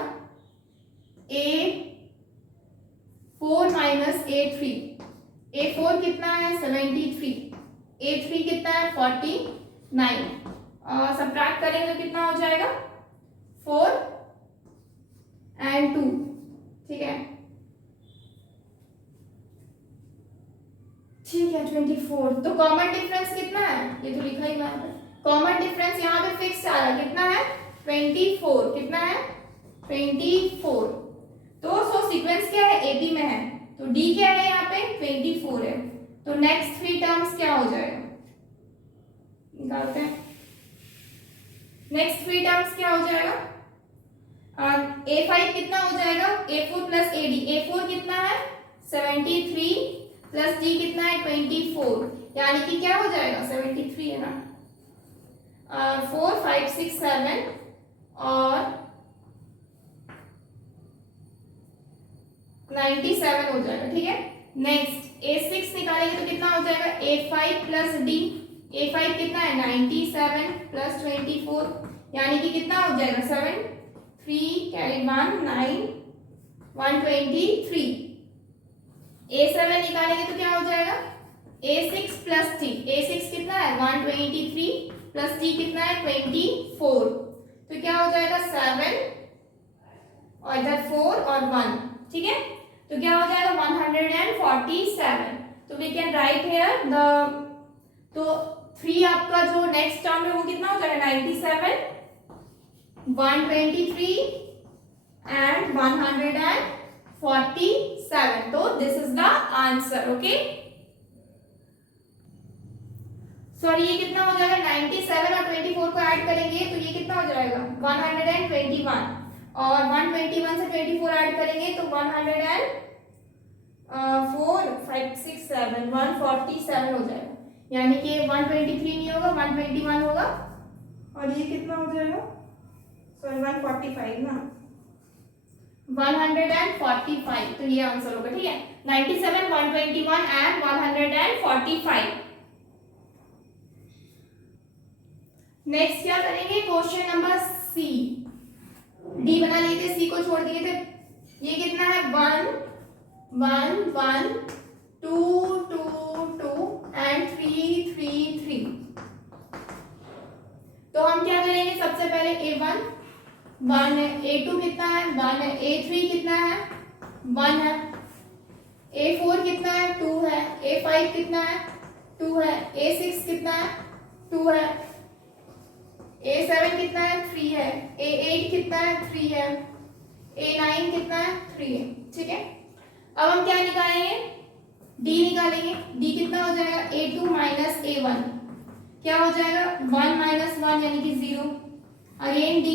A4 माइनस A3। A4 कितना है, 73। A3 कितना है, 49। सबट्रैक्ट करेंगे तो कितना हो जाएगा, 4 एंड 2। ठीक है, ठीक है, 24। तो कॉमन डिफरेंस कितना है, ये तो लिखा ही हुआ है, कॉमन डिफरेंस यहाँ पे फिक्स आ रहा है, कितना है, 24। कितना है, 24। तो सो सीक्वेंस क्या है, AB में है, तो D क्या है यहाँ पे, 24 है। तो नेक्स्ट थ्री टर्म्स क्या हो जाएगा, निकालते हैं। नेक्स्ट थ्री टर्म्स क्या हो जाएगा, A5 कितना हो जाएगा, A4 प्लस AD। A4 कितना है, 73 प्लस D कितना है, 24, यानी कि क्या हो जाएगा, 73 है ना, 4, 5, 6, 7 और 97 हो जाएगा। ठीक है, नेक्स्ट A6 निकालेंगे तो कितना हो जाएगा, A5 प्लस D। A5 कितना है, 97 प्लस 24 यानी कि कितना हो जाएगा, 7, 3 कैरी 1, 9, 123। A7 निकालेंगे तो क्या हो जाएगा, A6 प्लस T। A6 कितना है, 123 प्लस T कितना है, 24। तो क्या हो जाएगा, 7 और इधर 4 और 1। ठीक है, तो क्या हो जाएगा, 147। तो we can write here the, तो 3 आपका जो नेक्स्ट टर्म है वो कितना हो जाएगा, 97, 123 एंड 147। तो this is the answer. Okay, sorry, ये कितना हो जाएगा, 97 और 24 को ऐड करेंगे तो ये कितना हो जाएगा, 121, और 121 से 24 ऐड करेंगे तो 104, 5, 6, 7, 147 हो जाएगा, यानी कि 123 नहीं होगा, 121 होगा, और ये कितना हो जाएगा, सॉरी 145 ना, 145। तो ये आंसर होगा। ठीक है, 97, 121 एंड 145। नेक्स्ट क्या करेंगे, क्वेश्चन नंबर सी। डी बना लिए थे, सी को छोड़ दिए थे। ये कितना है, 1, 1, 1, 2, 2, 2 एंड 3, 3, 3। तो हम क्या करेंगे, सबसे पहले A1 1 है, A2 कितना है 1 है, A3 कितना है 1 है, A4 कितना है 2 है, A5 कितना है 2 है, A6 कितना है 2 है, A7 कितना है 3 है, A8 कितना है 3 है, A9 कितना है 3 है। ठीक है, अब हम क्या निकालेंगे, D निकालेंगे। D कितना हो जाएगा A2 माइनस A1, क्या हो जाएगा 1 माइनस 1 यानी कि 0। Again D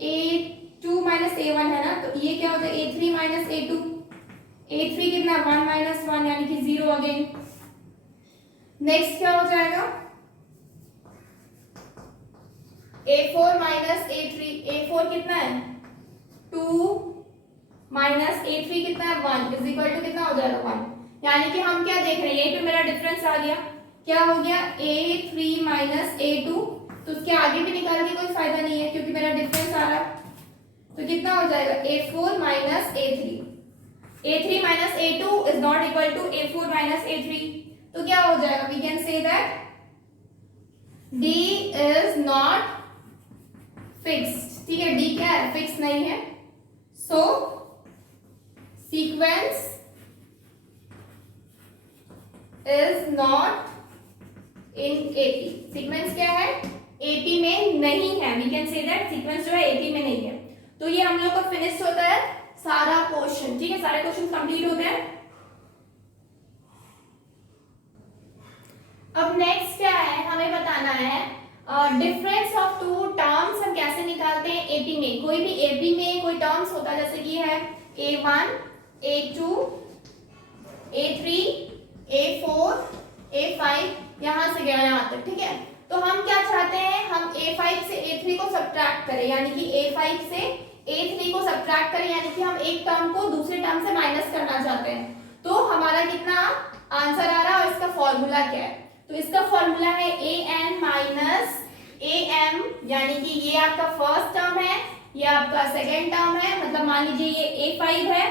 A2 minus A1 है ना, तो ये क्या हो जाएगा A3 माइनस A2, A3 कितना 1 माइनस 1 यानी कि 0 अगेन। नेक्स्ट क्या हो जाएगा A4 माइनस A3, A4 कितना है 2 माइनस A3 कितना है 1 इज इक्वल टू कितना हो जाएगा 1। यानी कि हम क्या देख रहे हैं, यहीं पे मेरा डिफरेंस आ गया, क्या हो गया A3 माइनस A2, तो उसके आगे भी निकाल के कोई फायदा नहीं है क्योंकि मेरा डिफरेंस आ रहा। तो कितना हो जाएगा A4 minus A3, A3 minus A2 is not equal to A4 minus A3, तो क्या हो जाएगा we can say that D is not fixed. ठीक है, D क्या है फिक्स नहीं है, so sequence is not in AP। Sequence क्या है AP में नहीं है, we can say that sequence जो है AP में नहीं है। तो ये हम लोग का फिनिश होता है सारा क्वेश्चन। ठीक है, सारे क्वेश्चन कंप्लीट होते हैं। अब नेक्स्ट क्या है, हमें बताना है डिफरेंस ऑफ टू टर्म्स हम कैसे निकालते हैं AP में। कोई भी AP में कोई टर्म्स होता है, जैसे कि है A1 A2 A3 A4 A5 यहां से गया यहां तक। ठीक है, तो हम क्या चाहते हैं, हम A5 से A3 को सब्ट्रैक्ट करें, यानी कि A5 से A3 को सब्ट्रैक्ट करें, यानी कि हम एक टर्म को दूसरे टर्म से माइनस करना चाहते हैं। तो हमारा कितना आंसर आ रहा है और इसका फॉर्मूला क्या है, तो इसका फॉर्मूला है an माइनस am, यानी कि ये आपका फर्स्ट टर्म है, ये आपका सेकेंड टर्म है, मतलब मान लीजिए ये A5 है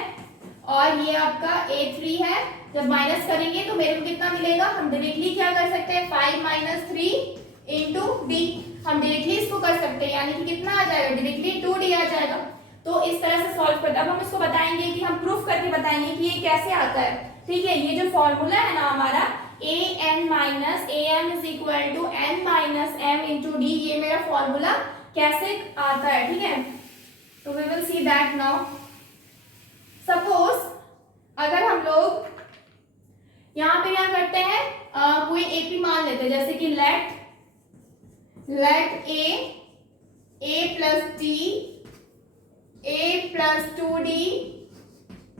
और ये आपका A3 है। जब माइनस करेंगे तो मेरे को कितना मिलेगा, हम डायरेक्टली क्या कर सकते हैं 5 माइनस 3 इंटू डी, हम डायरेक्टली इसको कर सकते हैं, यानी कि कितना आ जाएगा डायरेक्टली 2D आ जाएगा। तो इस तरह से सॉल्व करते हैं। अब हम इसको बताएंगे कि हम प्रूफ करके बताएंगे कि ये कैसे आता है। ठीक है, ये जो फॉर्मूला है ना हमारा an minus am is equal to n minus m into d, ये मेरा फॉर्मूला कैसे आता है। ठीक है, तो we will see that now. Suppose अगर हम लोग यहाँ पे क्या करते हैं, कोई AP मान लेते हैं, जैसे कि let a plus d a plus 2d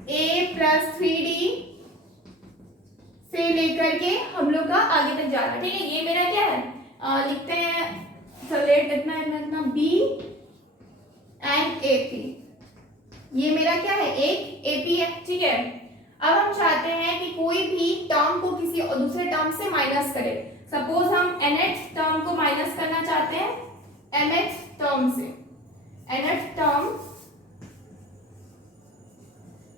a plus 3d से लेकर के हम लोग का आगे तक जाना। ठीक है, ये मेरा क्या है, लिखते हैं लेट इतना B एंड AP, ये मेरा क्या है एक AP है। ठीक है, अब हम चाहते हैं कि कोई भी टर्म को किसी और दूसरे टर्म से माइनस करें। सपोज हम nth टर्म को माइनस करना चाहते हैं mth टर्म से, nth term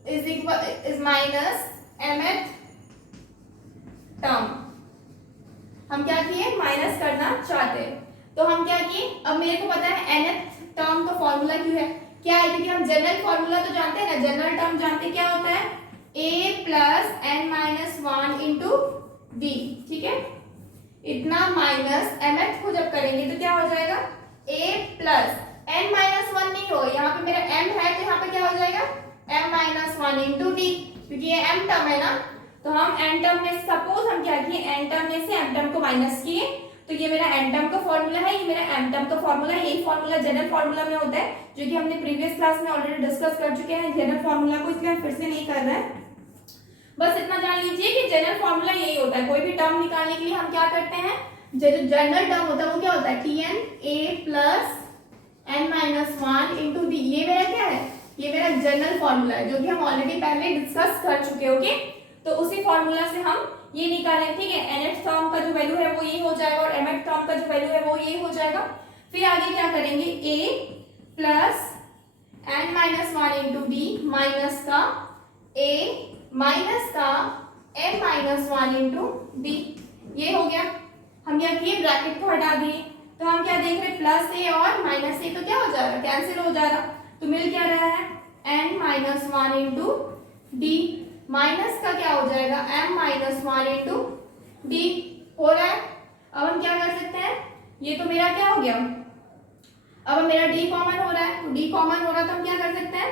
is minus mth term हम क्या किए माइनस करना चाहते हैं। तो हम क्या किए, अब मेरे को पता है nth टर्म का फॉर्मूला क्यों है, क्या है, क्योंकि हम जनरल फॉर्मूला तो जानते हैं ना, जनरल टर्म जानते हैं क्या होता है a plus n minus 1 into d. ठीक है, इतना माइनस mth को जब करेंगे तो क्या हो जाएगा a प्लस n माइनस 1 नहीं होगा, यहाँ पे मेरा m है तो यहाँ पे क्या हो जाएगा m माइनस 1 इंटू डी, क्योंकि ये m टर्म है ना। तो हम n टर्म में सपोज हम क्या किए n टर्म में से m टर्म को माइनस किए, तो ये मेरा n टर्म का फॉर्मूला है, ये मेरा m टर्म का फॉर्मूला है। यही फॉर्मूला जनरल फॉर्मूला में होता है, जो कि हमने प्रीवियस क्लास में ऑलरेडी डिस्कस कर चुके हैं जनरल फॉर्मूला को, इसलिए हम फिर से नहीं कर रहे हैं। बस इतना जान लीजिए कि जनरल फॉर्मूला यही होता है। कोई भी टर्म निकालने के लिए हम क्या करते हैं, जो जनरल टर्म होता है वो क्या होता है Tn a plus n minus 1 into d. ये मेरा क्या है, ये मेरा जनरल फॉर्मूला है, जो कि हम ऑलरेडी पहले डिस्कस कर चुके हैं। ओके, तो उसी फॉर्मूला से हम ये निकालें। ठीक है, nth टर्म का जो वैल्यू है वो ये हो जाएगा और mth टर्म का जो वैल्यू है वो ये हो जाएगा। फिर आगे क्या करेंगे a plus n minus 1 into D minus का a माइनस का m माइनस 1 इंटू डी, ये हो गया। हम क्या किए ब्रैकेट को हटा दिए, तो हम क्या देख रहे हैं, प्लस ए और माइनस ए तो क्या हो जाएगा, कैंसिल हो जाएगा। तो मिल क्या रहा है, n minus one into D, minus का क्या हो जाएगा, m minus one into D हो रहा है। अब हम क्या कर सकते हैं, ये तो मेरा क्या हो गया, अब मेरा d कॉमन हो रहा है, तो d कॉमन हो रहा है तो हम क्या कर सकते हैं,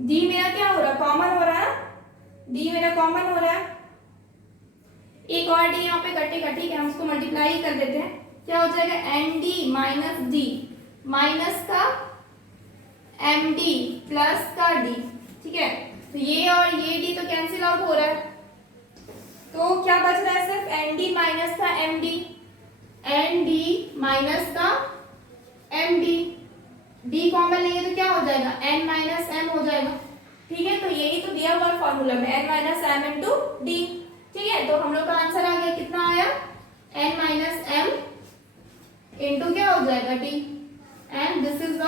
d मेरा क्या हो रहा है, कॉमन हो रहा है, d मेरा कॉमन हो रहा है, एक और d यहाँ पे कटेगा, ठीक है, हम इसको मल्टीप्लाई कर देते हैं, क्या हो जाएगा, n d minus d, minus का एम डी प्लस का डी, ठीक है। तो ये और ये डी तो कैंसिल आउट हो रहा है, तो क्या बच रहा है, सिर्फ एन डी माइनस का m d, n d minus का एम डी, डी कॉमन लेंगे तो क्या हो जाएगा, एन माइनस एम हो जाएगा, ठीक है। तो यही तो दिया हुआ फॉर्मूला में, n minus m into d, ठीक है। तो हम लोग का आंसर आ गया, कितना आया, एन माइनस एम इंटू क्या हो जाएगा d, and this is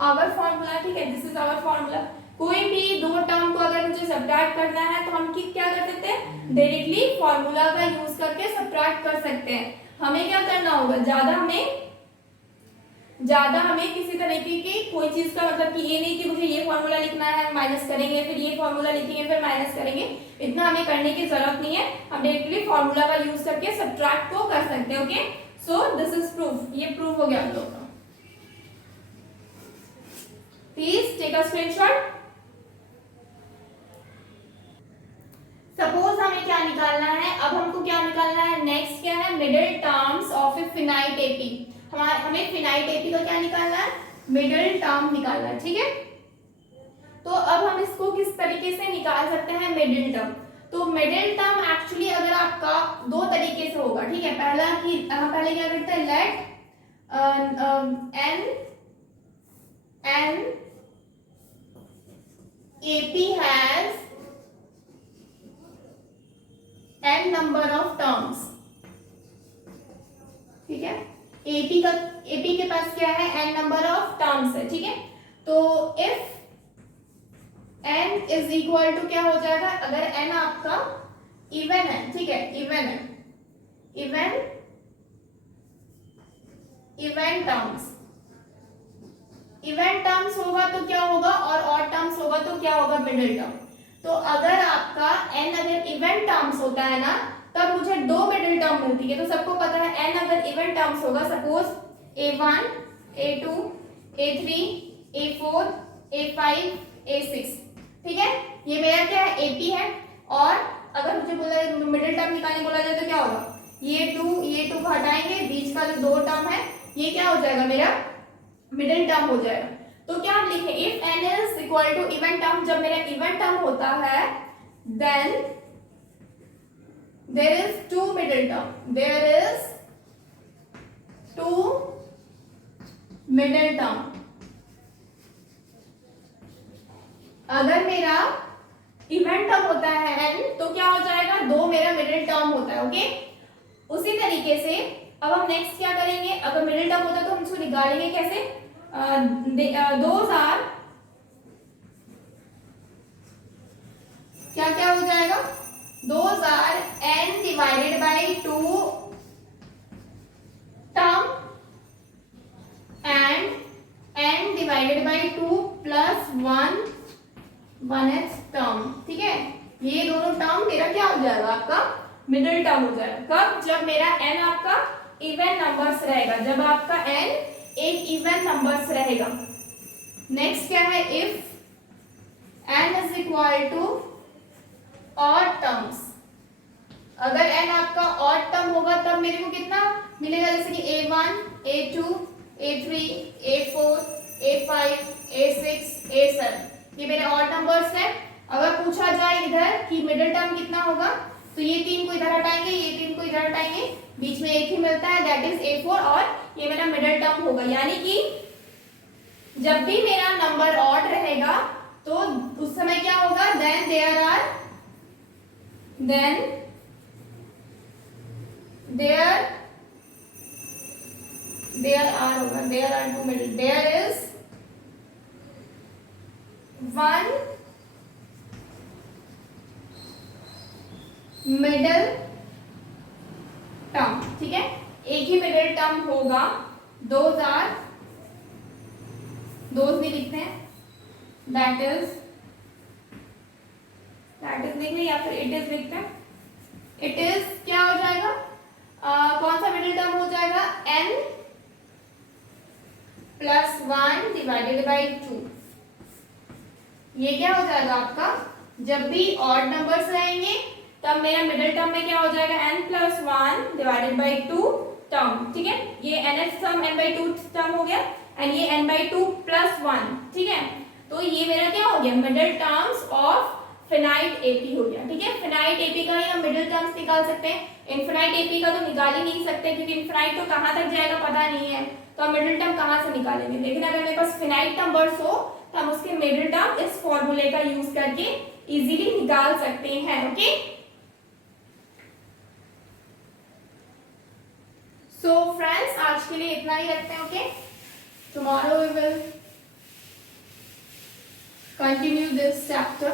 our formula, ठीक है, दिस इज आवर फॉर्मूला। कोई भी दो टर्म को अगर मुझे सब्ट्रैक्ट करना है तो हम क्या कर सकते हैं, डायरेक्टली फॉर्मूला का यूज करके सब्ट्रैक्ट कर सकते हैं। हमें क्या करना होगा, ज्यादा हमें किसी तरीके की कोई चीज का मतलब कि ये नहीं कि मुझे ये फॉर्मूला लिखना है, माइनस करेंगे, फिर ये फॉर्मूला लिखेंगे, फिर माइनस करेंगे, इतना हमें करने की जरूरत नहीं है। हम डायरेक्टली फॉर्मूला का यूज करके सब्ट्रैक्ट को कर सकते हैं। Okay, so this is proof, ये प्रूफ हो गया हम लोग का। Please take a screenshot. Suppose हमें क्या निकालना है, अब हमको क्या निकालना है, नेक्स्ट क्या है, middle terms of A finite AP. हमें फिनाइट एपी का क्या निकालना है, मिडिल टर्म निकालना है, ठीक है। तो अब हम इसको किस तरीके से निकाल सकते हैं, मिडिल टर्म। तो मिडिल टर्म एक्चुअली अगर आपका दो तरीके से होगा, ठीक है। पहले क्या करते हैं, let an AP has n number of terms, ठीक है। AP के पास क्या है, n number of terms है, ठीक है। तो if n is equal to क्या हो जाएगा, अगर n आपका इवन है, ठीक है, इवन है, इवन टर्म्स होगा तो क्या होगा, और ऑड टर्म्स होगा तो क्या होगा, मिडिल टर्म। तो अगर आपका n अगर इवन टर्म्स होता है ना, तब मुझे दो मिडिल टर्म मिलती है। तो सबको पता है n अगर इवन टर्म्स होगा, suppose a1 a2 a3 a4 a5 a6, ठीक है। ये मेरा क्या है, AP है। और अगर मुझे बोला मिडिल टर्म निकालने बोला जाए तो क्या होगा, ये 2 को हटाएंगे, बीच का जो दो टर्म है ये क्या हो जाएगा, मेरा मिडिल टर्म हो जाएगा। तो क्या हम लिखें, if n is equal to even term, जब मेरा इवन टर्म होता है then there is two middle term, there is two middle term. अगर मेरा इवन टर्म होता है n, तो क्या हो जाएगा, दो मेरा मिडिल टर्म होता है। ओके, उसी तरीके से अब हम नेक्स्ट क्या करेंगे, अगर मिडिल टर्म होता है तो हम इसको निकालेंगे कैसे, दोज आर क्या क्या हो जाएगा, those are n divided by 2 term and n divided by 2 plus 1 term, ठीक है। ये दोनों टर्म मेरा क्या हो जाएगा, आपका मिडिल टर्म हो जाएगा। कब, जब मेरा n आपका इवन नंबर्स रहेगा, जब आपका n एक इवन नंबर्स रहेगा। नेक्स्ट क्या है, if n is equal to odd terms, अगर n आपका ऑड टर्म होगा तब मेरे को कितना मिलेगा, जैसे कि a1 a2 a3 a4 a5 a6 a7, ये मेरे ऑड नंबर्स हैं। अगर पूछा जाए इधर कि मिडिल टर्म कितना होगा, तो ये 3 को इधर हटाएंगे, ये 3 को इधर हटाएंगे, बीच में एक ही मिलता है, दैट इज a4, और ये मेरा मिडिल टर्म होगा। यानी कि जब भी मेरा नंबर ऑड रहेगा तो उस समय क्या होगा, देन देयर आर होगा, there are two middle, there is one middle term. ठीक है, एक ही मिडिल टर्म होगा, दोज भी लिखते हैं, दैट इज लिख लें या फिर इट इज लिखते हैं। इट इज क्या हो जाएगा, कौन सा मिडिल टर्म हो जाएगा, n प्लस 1 डिवाइडेड बाई 2। ये क्या हो जाएगा आपका, जब भी ऑड नंबर्स रहेंगे तब मेरा मिडिल टर्म में क्या हो जाएगा, n plus 1 divided by 2 term, ठीक है। ये nth term n by 2 term हो गया एंड ये n बाई 2 प्लस 1, ठीक है। तो ये मेरा क्या हो गया, middle terms of finite AP हो गया, ठीक है। फिनाइट एपी का ही हम मिडिल टर्म्स निकाल सकते हैं, इनफिनाइट एपी का तो निकाल ही नहीं सकते क्योंकि इनफिनाइट तो कहाँ तक जाएगा पता नहीं है, तो हम मिडिल टर्म कहाँ से निकालेंगे। लेकिन अगर मेरे पास फिनाइट नंबर्स हो तो हम उसके मिडिल टर्म इस फॉर्मूले का यूज करके इजीली निकाल सकते हैं, ओके। सो फ्रेंड्स, आज के लिए इतना ही रखते हैं, okay. Tomorrow we will continue this chapter.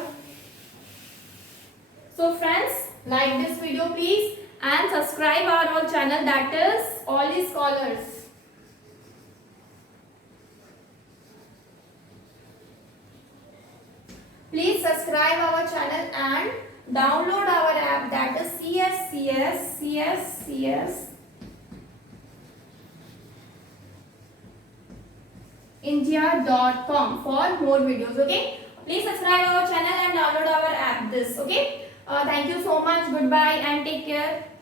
So friends, like this video please and subscribe our channel, that is All Scholars. Please subscribe our channel and download our app, that is CS India.com for more videos, okay. Please subscribe our channel and download our app, this, okay. Thank you so much. Goodbye and take care.